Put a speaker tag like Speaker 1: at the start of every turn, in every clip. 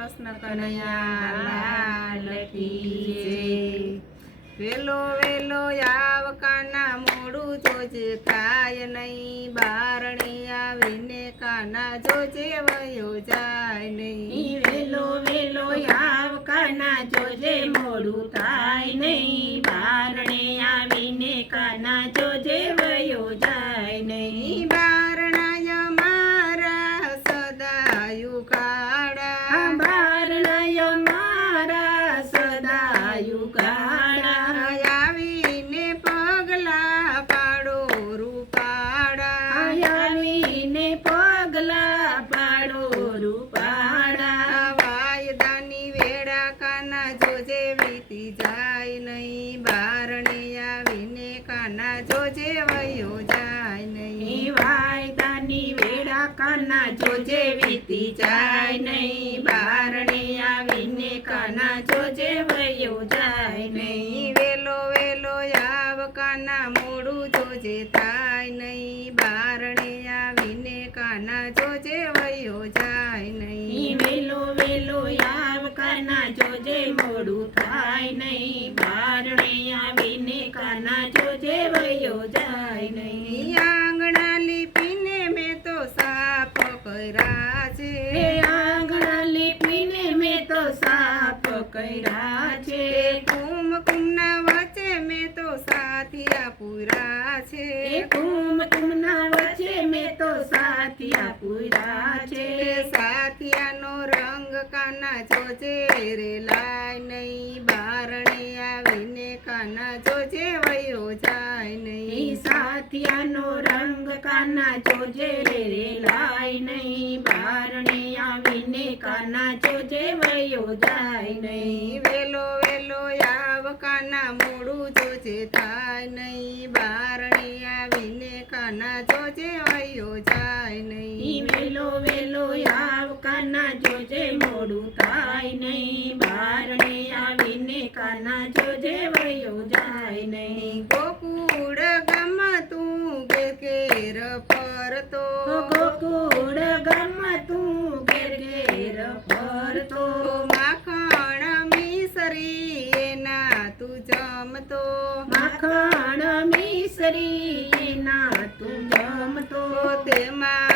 Speaker 1: કૃષ્ણ કી વેલો વેલો આવ કાના મોડું જોજે કાય નહીં. બારણે આવીને કાના જોજે વયો જાય નહીં.
Speaker 2: વેલો વેલો આવ કાના જોજે મોડું થાય નહીં. બારણે આવીને કાના જોજે વયો જાય નહીં.
Speaker 1: કાના જોજે વીતી જાય નહીં બારણે આવીને કાના જોજે વયો જાય નહીં.
Speaker 2: વાયદાની વેળા કાના જોજે વીતી જાય નહીં બારણે આવીને કાના જોજે વયો જાય નહીં
Speaker 1: વેલો વેલો આવ કાના મોડું જોજે થાય નહીં બારણે આવીને કાના જોજે વયો જાય નહીં.
Speaker 2: વેલો વેલો આવ કાના જોજે મોડું થાય નહીં. બારણે આવીને કાના જોજે વયો જાય નહીં.
Speaker 1: આંગણા લીપીને મેં તો સાફ કર્યા કાના જોજે રે લાય નહીં બારણે આવીને કાના જોજે વયો જાય નહીં.
Speaker 2: સાથિયાનો રંગ કાના જોજે રે લાય નહીં બારણે આવીને કાના જોજે વયો જાય નહીં.
Speaker 1: વેલો વેલો આવ કાના મોડું જોજે થાય નહીં બારણે આવીને કાના જોજે વયો જાય નહીં.
Speaker 2: વેલો વેલો આવ કાના જોજે થાય નહીં બારણે આવીને કાના જોજે જાય નહીં.
Speaker 1: ગોકુળ ગમતું ઘેર ઘેર ફરતો.
Speaker 2: ગોકુળ ગમતું ઘેર ઘેર ફરતો
Speaker 1: માખણ મિસરી એના તું જમતો.
Speaker 2: માખણ મિસરી એના તું જમતો.
Speaker 1: તેમાં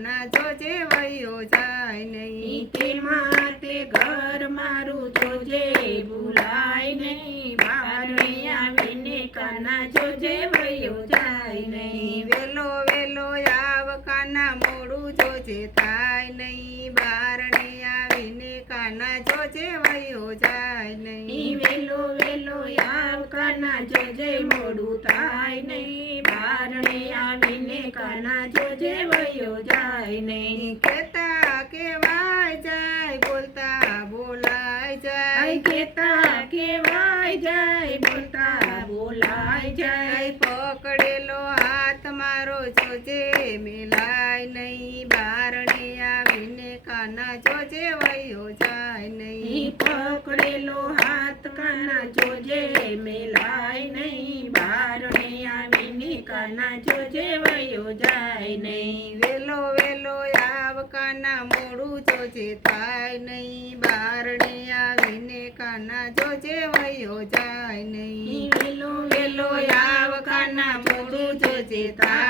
Speaker 1: કાના જોજે વયો જાય નહીં.
Speaker 2: કે માતે ઘર મારું જોજે ભૂલાય નહીં. બહાર આવીને કાના જોજે વયો જાય નહીં.
Speaker 1: વેલો વેલો આવ કાના મોડું જોજે થાય નહીં. બારણે આવીને કાના જોજે વયો જાય નહીં.
Speaker 2: વેલો વેલો આવ કાના જોજે મોડું થાય નહીં બારણે આવીને કાના જોજે વયો જાય નહીં.
Speaker 1: કેતા કેવાય જાય બોલતા બોલાય જાય.
Speaker 2: કેતા કેવાય જાય બોલતા બોલાય જાય.
Speaker 1: પકડેલો હાથ મારો જોજે મિલાય નહીં બારણે આવીને કાના જોજે વયો જાય નહીં.
Speaker 2: પકડેલો કાના જોજે મેલાય નહીં બારણે આવીને કાના જોજે વયો જાય નહીં.
Speaker 1: વેલો વેલો આવ કાના મોડું જોજે થાય નહીં બારણે આવીને કાના જોજે વયો જાય નહીં.
Speaker 2: વેલો વેલો આવ કાના મોડું જોજે થાય